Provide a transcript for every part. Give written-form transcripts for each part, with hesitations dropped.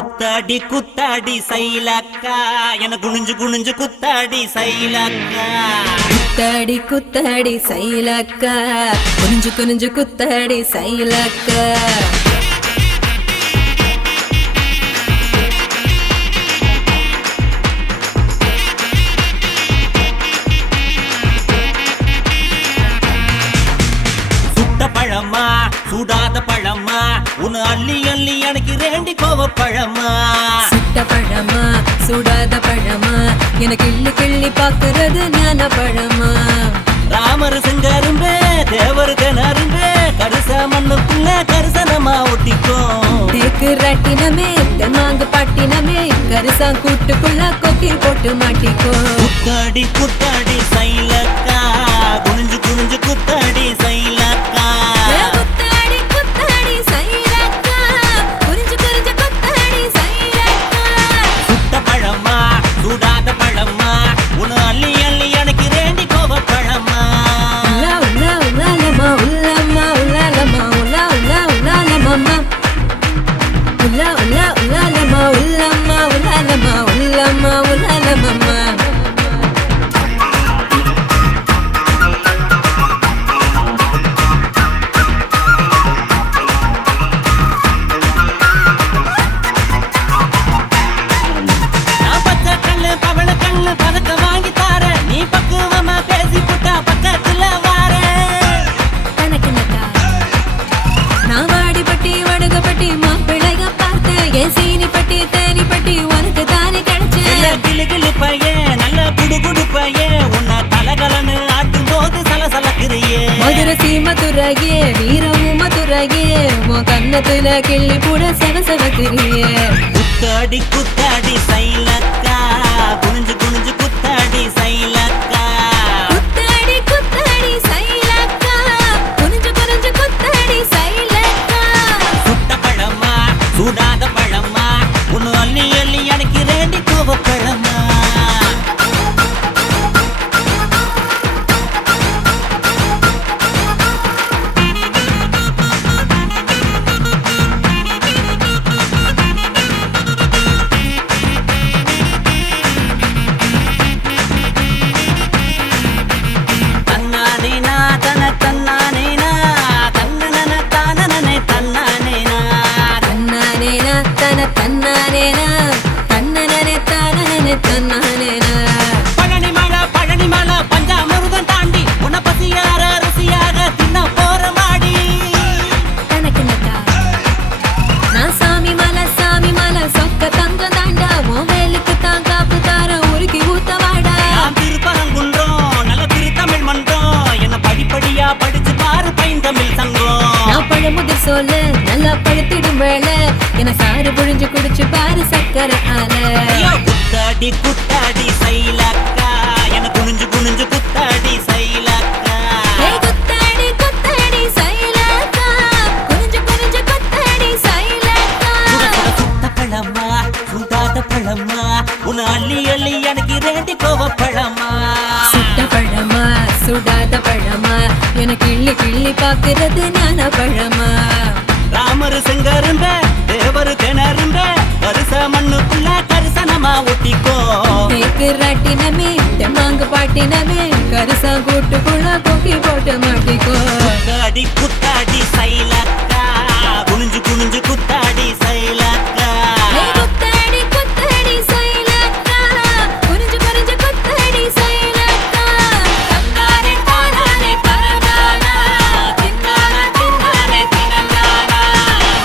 குத்தாடி குத்தாடி சைலக்கா என குனிஞ்சு குனிஞ்சு குத்தாடி சைலக்கா குத்தாடி குத்தாடி சைலக்கா குனிஞ்சு குனிஞ்சு குத்தாடி சைலக்கா பழமா சூடாத பழமா உன் அள்ளி அள்ளி எனக்கு ரெண்டி கோவ பழமா சுட்ட பழமா சூடாத பழமா எனக்கு கிள்ளி கிள்ளி பாக்குறது ஞான பழமா ராமர் செஞ்சாரும்பே தேவர் தினரும்பே கரிச மண்ணுக்குள்ள கரிசனமா ஒட்டிக்கும் தேக்கு ராட்டினமே தெம்மாங்கு பாட்டினமே கரிசா கூட்டுக்குள்ள கொக்கி போட்டு மாட்டிக்கோ குத்தாடி குத்தாடி சைலக்கா குனிஞ்சு குனிஞ்சு குத்தாடி சைலக்கா மதுரையே வீரமும் மதுரையே உன் கண்ணத்துல கிள்ளி கூட சவசவக்கிறியே குத்தாடி குத்தாடி சைலக்கா குனிஞ்சு குனிஞ்சு குத்தாடி சைலக்கா குத்தாடி குத்தாடி சைலக்கா குனிஞ்சு குனிஞ்சு குத்தாடி சைலக்கா சுட்ட பழமா சூடாத பழமா உன் அள்ளி அள்ளி எனக்கு ரெண்டி கோவ பழமா சொல்ல நல்லா பழுத்திடும் வேலை என சாறு புழிஞ்சு குடிச்சு பாரு சக்கரை ஆல குத்தாடி குத்தாடி சைலக்கா என குனிஞ்சு குனிஞ்சு குத்தாடி சைலக்கா குத்தாடி குத்தாடி சைலக்கா குனிஞ்சு குனிஞ்சு குத்தாடி சைலக்கா சுட்ட பழமா சூடாத பழமா உன் அள்ளி அள்ளி எனக்கு ரெண்டி கோவ பழமா சுட்ட பழமா சுடாத பழமா எனக்கு கிள்ளி கிள்ளி பாக்குறது ஞான பழமா ராமர் செங்கரும்ப தேவர் திணறும்ப கரிச மண்ணுக்குள்ள கரிசனமா ஒட்டிக்கோ தேக்கு ராட்டினமே தெம்மாங்கு பாட்டினமே கரிசா கூட்டுக்குள்ள கொக்கி போட்டு மாட்டிக்கோ குத்தாடி குத்தாடி சைலக்கா குனிஞ்சு குனிஞ்சு குத்தாடி சைலக்கா குத்தாடி குத்தாடி சைலக்கா குனிஞ்சு குனிஞ்சு குத்தாடி சைலக்கா தன்னானே தானானே பரதானா தின்னானா தின்னானே தினந்தானா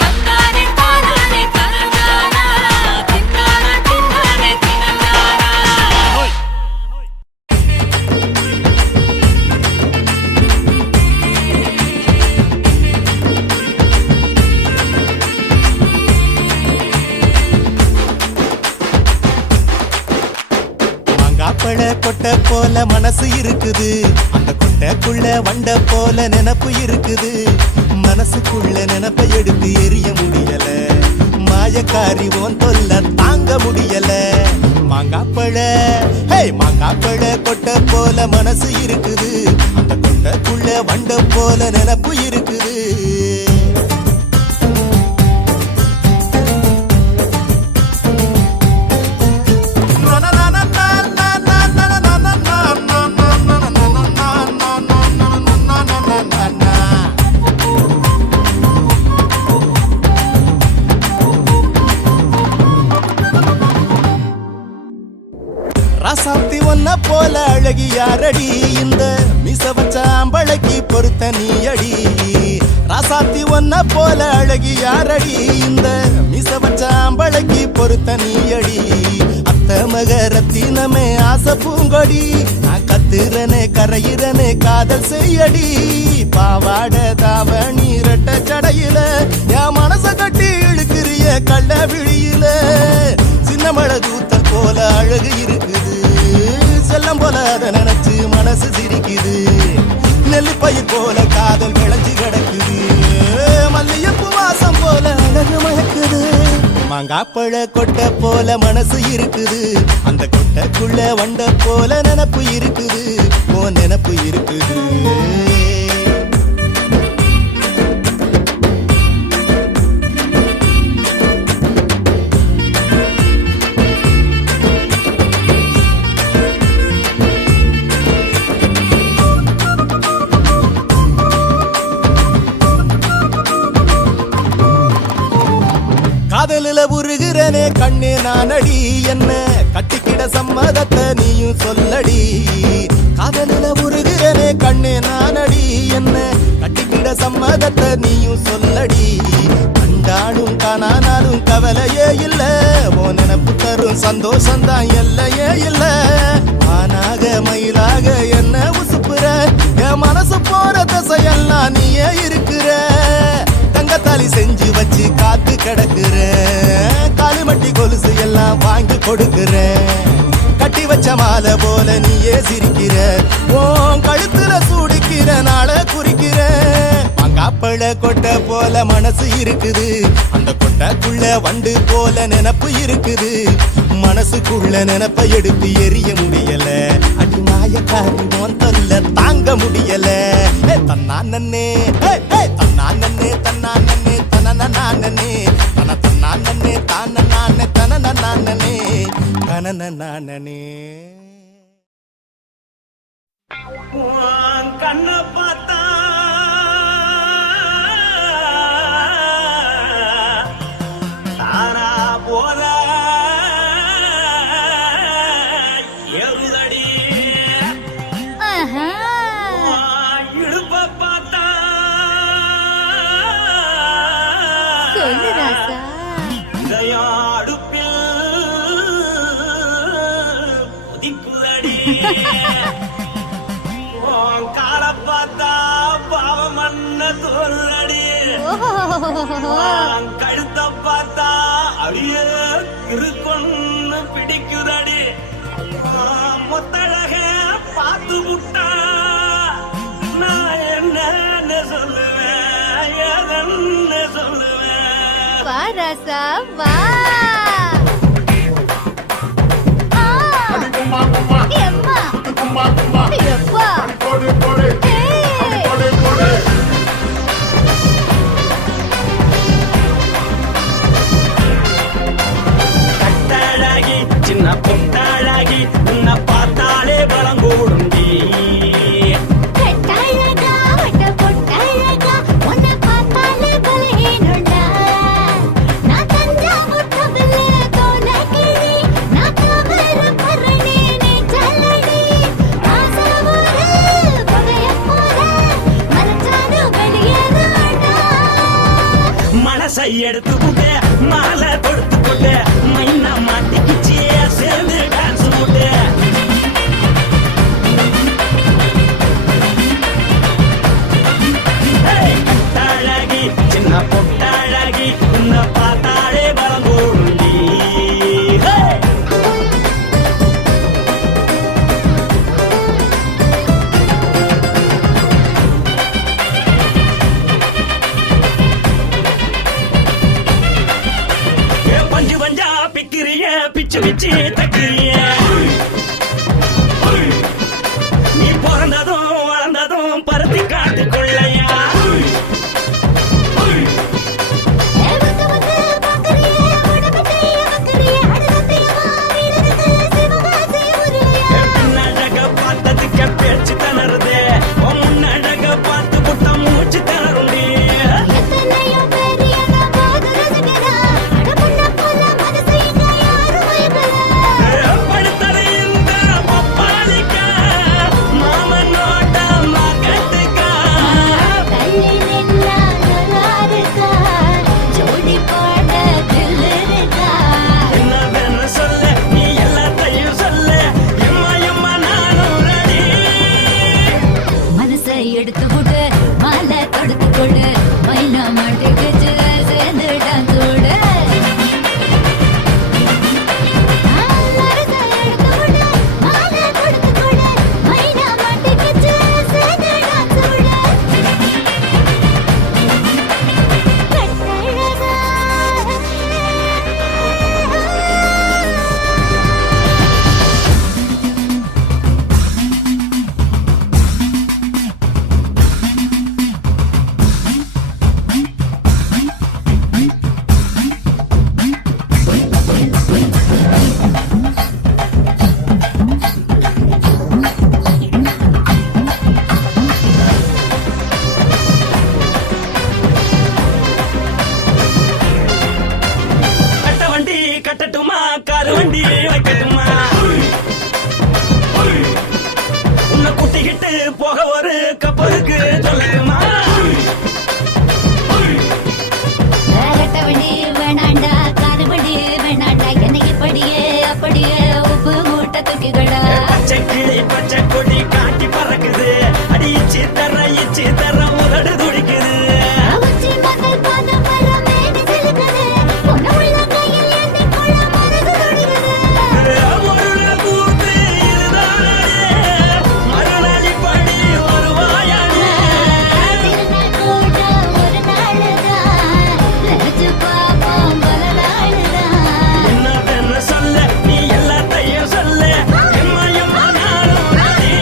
தன்னானே தானானே பரதானா தின்னானா தின்னானே தினந்தானா மாங்காப்பழ கொட்டை போல மனசு இருக்குது அந்த கொட்டைக்குள்ள வண்ட போல நினப்பு இருக்குது மனசுக்குள்ள நினப்பை எடுத்து எரிய முடியல மாயக்காரி ஓன் தொல்ல தாங்க முடியல மாங்காப்பழ மாங்காப்பழ கொட்டை போல மனசு இருக்குது அந்த கொட்டைக்குள்ள வண்ட போல நினப்பு இருக்குது போல அழகி யாரடி இந்த மிச வச்ச அம்பளைக்கு பொறுத்த நீ அடி ராசாத்தி ஒன்ன போல அழகி யாரடி இந்த மிச வச்ச அம்பளைக்கு பொறுத்த நீ அடி அத்த மகரத்தினமே ஆசை பூங்கொடி நான் கத்துறனே கரையிறனே காதல் செய்யடி பாவாட தாவணி ரெட்ட சடையில என் மனச கட்டி இழுக்கிறிய கள்ள விழியில சின்ன மழை தூத்தல் போல அழகு இருக்குது செல்லம் போல அதை நினைச்சு மனசு சிரிக்குது நெல்லு பயிர் போல காதல் விளைஞ்சு கிடக்குது மல்லியப்பு வாசம் போல அழகு மயக்குது மாங்காப்பழ கொட்டை போல மனசு இருக்குது அந்த கொட்டைக்குள்ள வண்ட போல நினப்பு இருக்குது ஓ நினப்பு இருக்குது காதலில உருகிறனே கண்ணே நானடி என்ன கட்டிக்கிட சம்மதத்தை நீயும் சொல்லடி காதலில உருகிறனே கண்ணே நானடி என்ன கட்டிக்கிட சம்மதத்தை நீயும் சொல்லடி கண்டாலும் காணானாலும் கவலையே இல்ல ஓ நினப்பு தரும் சந்தோஷம்தான் எல்லையே இல்ல ஆனாக மயிலாக என்ன உசுப்புற என் மனசு போற திசையெல்லாம் நீயே இருக்கிற தங்கத்தாலி செஞ்சு வச்சு காத்து கிடக்குறேன் காலிமட்டி கொலுசு எல்லாம் வாங்கி கொடுக்கிறேன் கட்டி வச்ச மாலை போல நீயே சிரிக்கிற உன் கழுத்துல சூடிக்கிற நாள குறிக்கிற மங்காப்பழ கொட்டை போல மனசு இருக்குது அந்த கொட்டைக்குள்ள வண்டு போல நினப்பு இருக்குது மனசுக்குள்ள நினப்பை எடுத்து எரிய முடியல அடி மாயக்காரி உன் தொல்ல தாங்க முடியல தன்னானே தன்னானே தன்னானே தனனே தன தன்னானே தானே தனனே தனனே கண்ண பார்த்தா தானா போத எருதடி இடுப்ப பார்த்தா சொல்லு ராசா இதயம் அடுப்பில் உதிக்குதடி கால பார்த்தா பாவம் மண்ண தோல்றடி கழுத்த பார்த்தா அடிய இருக்குன்னு பிடிக்குதடி மொத்தழக பார்த்து விட்டா நான் என்ன சொல்லுவேன் ஏதன்னு சொல்லுவேன் வா ராசா வா எம்மா எப்பா கட்டழகி சின்ன பொட்டழகி உன்னை பார்த்தாலே பலங்கூடுண்டி மனசை எடுத்து போட்டு மாலை கொடுத்து போட்டு மைனா மாட்டிக்கிச்சு சேர்ந்து டான்ஸ் போட்டு கட்டழகி சின்ன பொட்டழகி உன்னை பார்த்தாலே பலங்கூடுண்டி பஞ்சு பஞ்சா பிக்கிறிய பிச்சு பிச்சு தக்கிறிய நீ பிறந்ததும் வளர்ந்ததும் பருத்தி காட்டுக்குள்ளையா பின்னழக பார்த்ததுக்கு பேச்சு தளருது முன்னழக பார்த்து புட்ட மூச்சு தளருண்டி படுத்த காட்டட்டுமா காரு வண்டி வைக்கட்டுமா உன்னை குட்டிக்கிட்டு போக ஒரு கப்பலுக்கு சொல்லட்டுமா வேறட்டவண்டி வேணாண்டா காருவண்டி வேணாண்டா என்னைக்கு படியே அப்படியே உப்பு மூட்டை தூக்கிக்கடா பச்சை கிளி பச்சை கொடி காட்டி பறக்குது அடி இச்சி தர உதடு துடிக்குது உச்சி மகள் பாதம் வர மேனி சிலுக்குது பொண்ணு உள்ள கையில் ஏந்தி கொள்ள மனசு துடிக்குது ஒரு கூத்து இதுதானே மறுநாளி படி வருவாயானே திருநாள் கூட ஒரு நாளுதான் நினைச்சு பாப்போம் பல நாளுதான் என்ன சொல்ல நீ எல்லாத்தையும் சொல்ல எம்மா நானும் ராணி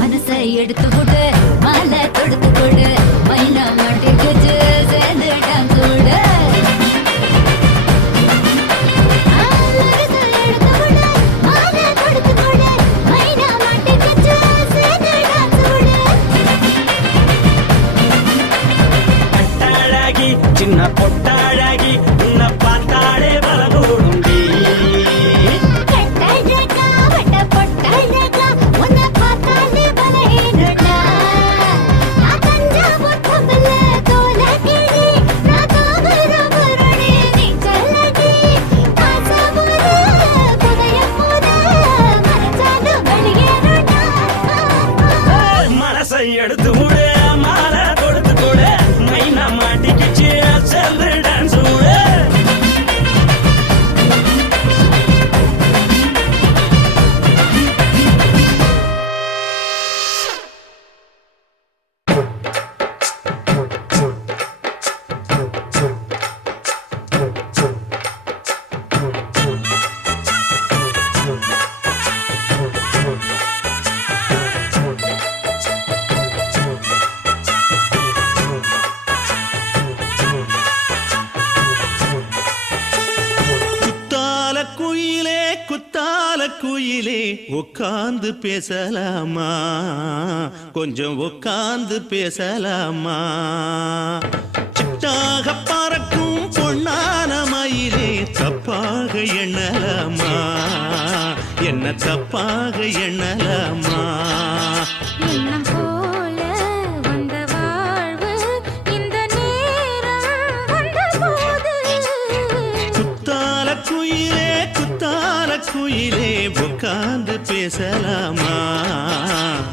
மனசை எடுத்து கொடு மாலை தொடுத்து கொடு மைனா மாட்டிக்கிச்சு சேர்ந்துட்டான் கூட மனசை எடுத்து கொடு மாலை தொடுத்து கொடு மைனா மாட்டிக்கிச்சு சேர்ந்துட்டான் கூட பட்டாழகி சின்ன பொட்டாழகி உன்னை பார்த்தாலே பலகூடுண்டி கட்டழகா வட்ட பொட்டழகா உன்னை பார்த்தாலே பலஹீனடா நான் தஞ்சாவூர் கப்பல்ல தோலகிரி நான் தோகுற முருடி நீ சொல்லடி காசபுர புதைய போத மறைச்சாலும் வெளியேறடா மனசை எடுத்து விடு மாலை கொடுத்து கொடு மைனா மாட்டிக்கிச்சு சேர்ந்து டான்ஸ் விடு குத்தால குயிலே உட்கார்ந்து பேசலாமா கொஞ்சம் உட்கார்ந்து பேசலாமா சிட்டாக பறக்கும் பொன்னான மயிலே தப்பாக எண்ணலாமா என்ன தப்பாக எண்ணலாமா எண்ணம் போல வந்த வாழ்வு இந்த நேரம் வந்தபோது குத்தால குயிலே உட்கார்ந்து பேசலாமா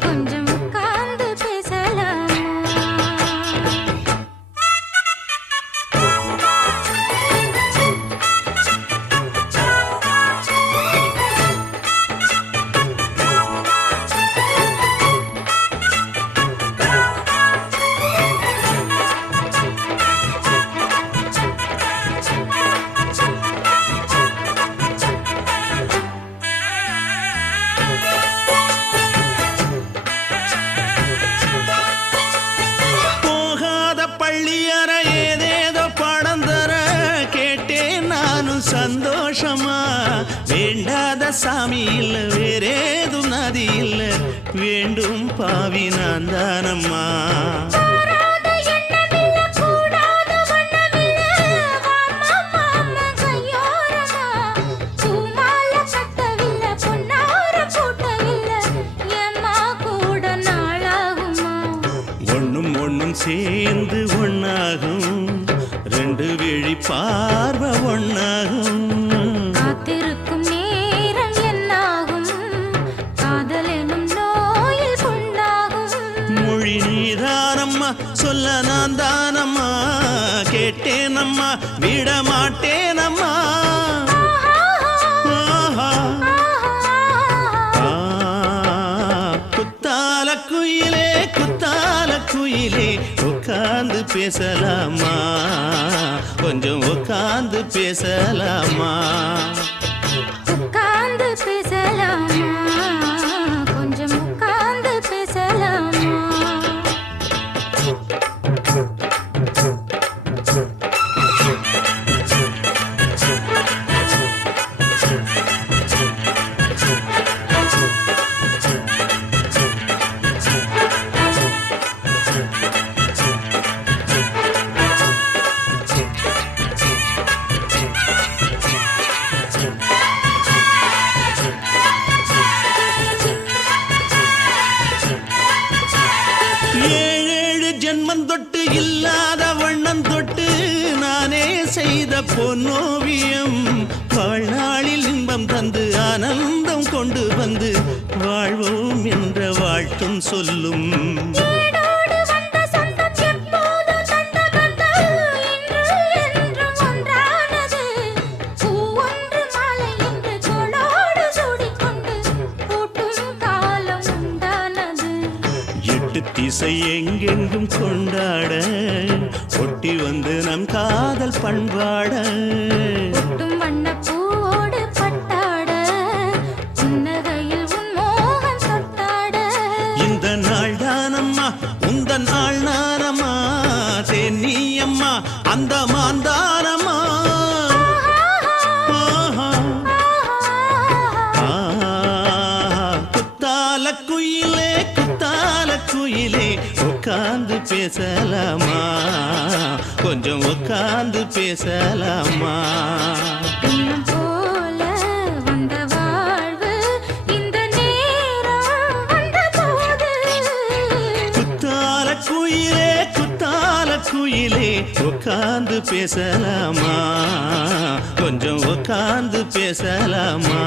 கொஞ்சம் உட்கார்ந்து பேசலாமா போகாத பள்ளியற ஏதேதோ படம் தர கேட்டேன் நானும் சந்தோஷமா வேண்டாத சாமி இல்ல வேறேதும் நதி இல்ல வேண்டும் பாவி நான் தானம்மா கூடாத எண்ணமில்ல கூடாத வண்ணமில்ல வாமா மாமா கையோரமா பூமால கட்டவில்லை பொன்னார போட்டவில்லை ஏம்மா கூட நாளாகுமா ஒண்ணும் சேர்ந்து ஒண்ணாகும் ரெண்டு விழி பார்வை ஒண்ணாகும் காத்திருக்கும் நேரம் என்னாகும் காதல் எனும் நோயில் புண்ணாகும் மொழி நீதானம்மா சொல்ல நான் தானம்மா கேட்டேனம்மா விட மாட்டேனம்மா ஆஹா. குத்தால குயிலே உட்கார்ந்து பேசலாமா கொஞ்சம் உட்கார்ந்து பேசலாமா உட்கார்ந்து பேசலாமா கொஞ்சம் உட்கார்ந்து பேசலாமா நிச்சயம் வாழ்நாளில் இன்பம் தந்து ஆனந்தம் கொண்டு வந்து வாழ்வோம் என்ற வாழ்த்தும் சொல்லும் ஏடோடு வந்த சொந்தம் எப்போதும் தந்த பந்தம் இன்று என்றும் ஒன்றானது. பூ ஒன்று மாலை என்று தோளோடு சூடிக்கொண்டு பூட்டும் காலம் உண்டானது. எட்டு திசை எங்கெங்கும் கொண்டாட ஒட்டி வந்து நம் காதல் பண்பாட ஒட்டும் வண்ணப் பூவோடு பட்டாட புன்னகையில் உன் மோகம் தொட்டாட. இந்த நாள் தானம்மா உந்த நாள் நானம்மா தேனி அம்மா அந்த மாந்தானம்மா குத்தால குயிலே உட்கார்ந்து பேசலாமா கொஞ்சம் உட்கார்ந்து பேசலாமா இன்னும் போல வந்த வாழ்வு இந்த நேரம் வந்தபோது. குத்தால குயிலே உட்கார்ந்து பேசலாமா கொஞ்சம் உட்கார்ந்து பேசலாமா